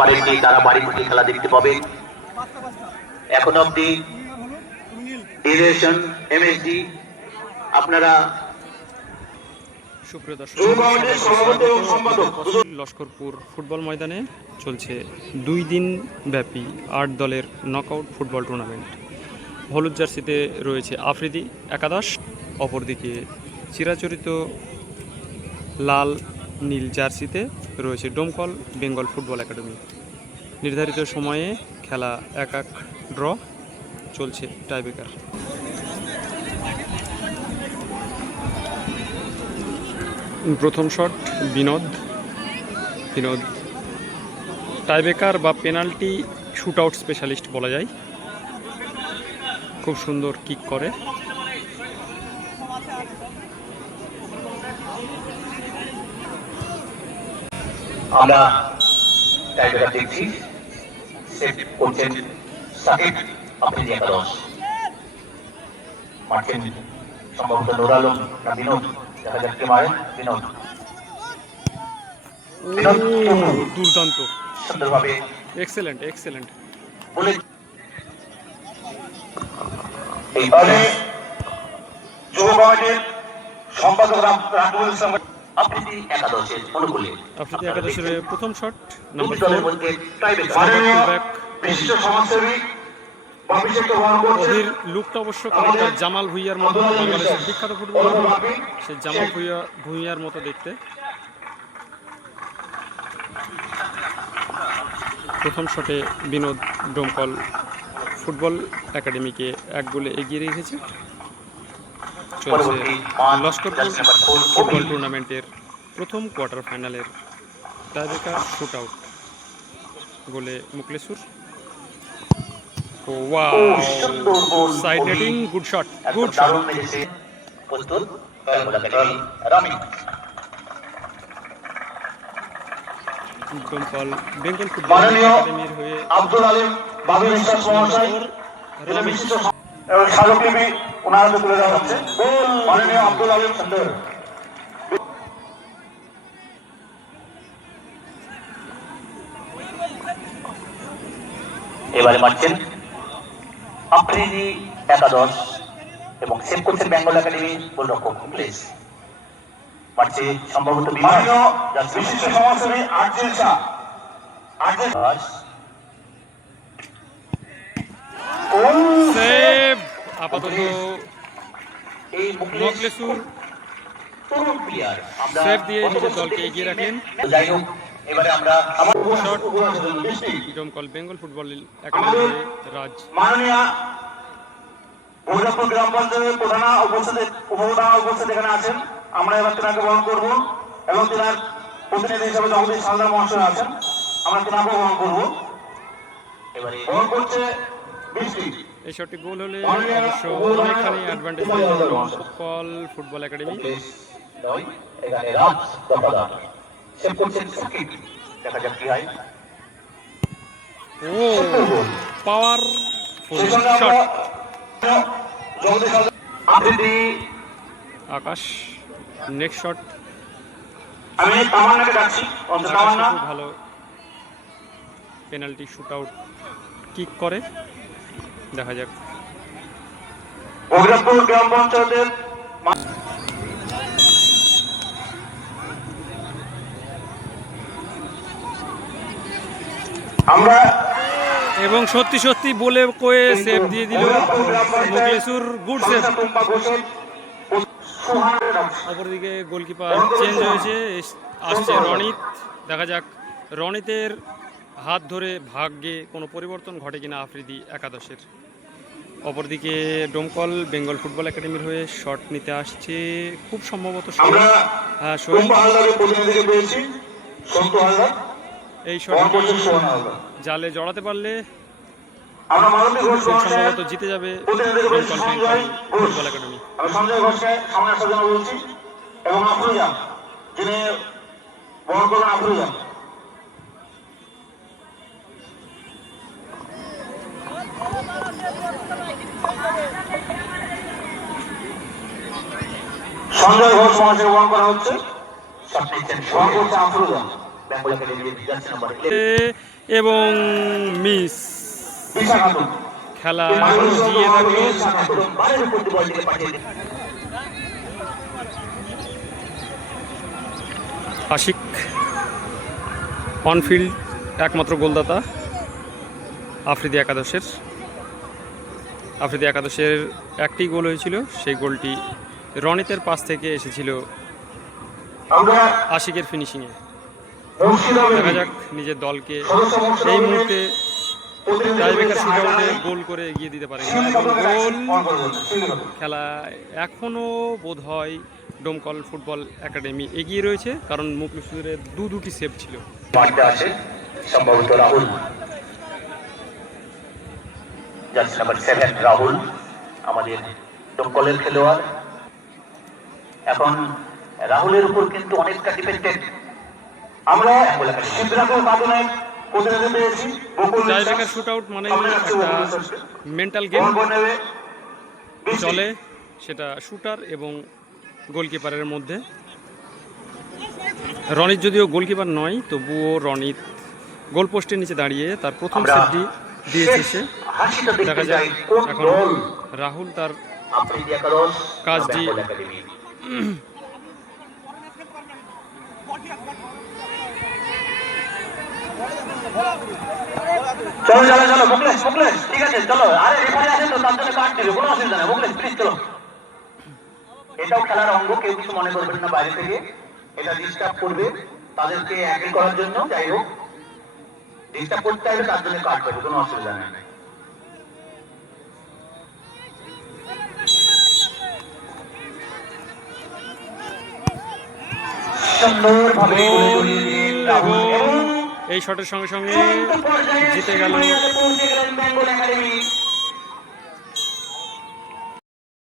পারেননি তারা বাড়ি থেকে খেলা দেখতে পাবে। এখন অব্দি ডিরেকশন এমএসডি আপনারা লস্করপুর ফুটবল ময়দানে চলছে দুই দিন ব্যাপী আট দলের নকআউট ফুটবল টুর্নামেন্ট। হলুদ জার্সিতে রয়েছে আফ্রিদি একাদশ অপরদিকে চিরাচরিত লাল নীল জার্সিতে রয়েছে ডোমকল বেঙ্গল ফুটবল একাডেমি। নির্ধারিত সময়ে খেলা এক এক ড্র চলছে টাইব্রেকার। প্রথম শট, বিনোদ। বিনোদ। টাইব্রেকার বা পেনাল্টি শুট আউট স্পেশালিস্ট বলা যায়। খুব সুন্দর কিক করে। আমরা টাইগার দেখছি সেট করছেন সাকিব আপনি মারছেন সম্ভবত নুর আলম না বিনোদ? দেখা যাক কে মারেন। বিনোদ। দুর্দান্ত। সুন্দরভাবে এক্সেলেন্ট এক্সেলেন্ট বলে এই দলে যুব কমিটির সম্পাদক রাম- রাকিবুল ইসলাম আফ্রিদি একাদশের অনুকূলে আফ্রিদি একাদশের প্রথম শট নাম্বার দলের মধ্যে বিশিষ্ট সমাজসেবী অধীর লুকটা অবশ্য খানিকটা জামাল ভুইয়ার মতো বাংলাদেশের বিখ্যাত ফুটবলার। সে জামাল ভুইয়া ভুইয়ার মতো দেখতে। প্রথম শটে বিনোদ ডোমকল ফুটবল একাডেমিকে এক গোলে এগিয়ে রেখেছে। চলছে লস্করপুর ফুটবল টুর্নামেন্টের প্রথম কোয়ার্টার ফাইনালের টাইব্রেকার শুট আউট গোলে Mukhlesur goal side. Good shot good shot প্রস্তুত বেঙ্গল ফুটবল একাডেমির হয়ে আব্দুল আলিম বাবু বিশ্বাস মহাশয় বিশিষ্ট ওনার হাতে তুলে দেওয়া হচ্ছে। মাননীয় আব্দুল আলিম সুন্দর। এবারে মারছেন আফ্রিদি একাদশ এবং সেভ করছেন বেঙ্গল একাডেমি গোলরক্ষক প্লেস মারছে সম্ভবত বিমান। মাননীয় বিশিষ্ট সমাজসেবী আর্জেল শাহ। আর্জেল সেভ আপাতত আমরা আমরা শট ভৈরবপুর গ্রাম পঞ্চায়েতের প্রধান উপস্থিত উপপ্রধান উপস্থিত এখানে আছেন আমরা এবার তেনাকে বহন করব এবং তেনার প্রতিনিধি হিসেবে আছেন। আমরা তেনাকে বহন করব। এবারে বহন করছে বৃষ্টি। এই শটটি গোল হলে অবশ্য অনেকখানি অ্যাডভান্টেজ। Domkal football academy. এখানে রাজ দফাদার। সেভ করছেন সাকিব। দেখা যাক কি হয়। ও পাওয়ার আকাশ নেক্সট শট আমি তামান্নাকে ডাকছি তামান্না। ভালো পেনাল্টি শুট আউট কিক করে। দেখা যাক। গ্রাম পঞ্চায়েতের আমরা এবং সত্যি সত্যি বলে কয়ে সেভ দিয়ে দিল মুকলেসুর গুড সেভ। অপরদিকে গোলকিপার চেঞ্জ হয়েছে আসছে রনিত। দেখা যাক রনিতের হাত ধরে ভাগ্যে কোনো পরিবর্তন ঘটে কিনা আফ্রিদি একাদশের। অপরদিকে ডোমকল বেঙ্গল ফুটবল একাডেমির হয়ে শট নিতে আসছে খুব সম্ভবত। হ্যাঁ এই জালে জড়াতে পারলে সম্ভবত জিতে যাবে ফুটবল একাডেমি। এবং আফরুজা যিনি বহন করবেন আফরুজা। সঞ্জয় ঘোষ মহাশয় করা হচ্ছে। এবং মিস খেলা থাকল আশিক অনফিল্ড একমাত্র গোলদাতা আফ্রিদি একাদশের। আফ্রিদি একাদশের একটি গোল হয়েছিল সেই গোলটি রনিতের পাশ থেকে এসেছিল আশিকের ফিনিশিংয়ে দেখা যাক নিজের দলকে এই মুহূর্তে টাইব্রেকার। গোল করে এগিয়ে দিতে পারে গোল। খেলা এখনও বোধ হয় ডোমকল ফুটবল একাডেমি এগিয়ে রয়েছে কারণ মুখলিসুরের দু দুটি সেভ ছিল। মাঠে আসে সম্ভবত Rahul. Jersey number seven Rahul আমাদের দমকলের খেলোয়াড়। এখন রাহুলের উপর কিন্তু অনেকটা ডিপেন্ডেন্ট আমরা সিদ্ধার্থ কাতুনের প্রতিনিধি পেয়েছি বকুল টাইব্রেকার শুট আউট মানে একটা মেন্টাল গেম। চলে সেটা শুটার এবং গোলকিপারের মধ্যে। রনিত যদিও গোলকিপার নয় তবুও রনিত গোল পোস্টের নিচে দাঁড়িয়ে তার প্রথম সেটটি দিয়েছে সে। দেখা যাক এখন রাহুল তার কাজটি- চলো চলো চলো মুকলেশ মুকলেশ ঠিক আছে, চলো। আরে রেফারি আছে তো, তার জন্য কাট দিবে, কোনো অসুবিধা নেই। মুকলেশ প্লিজ চলো। এটাও খেলার অঙ্গ, কেউ কিছু মনে করবেন না বাইরে থেকে। এটা ডিস্টার্ব করবে তাদেরকে অ্যাগ্রি করার জন্য। যাই হোক ডিস্টার্ব করতে হবে তার জন্য কাট করবে কোনো অসুবিধা নেই। সুন্দরভাবে এই শটের সঙ্গে সঙ্গে জিতে গেল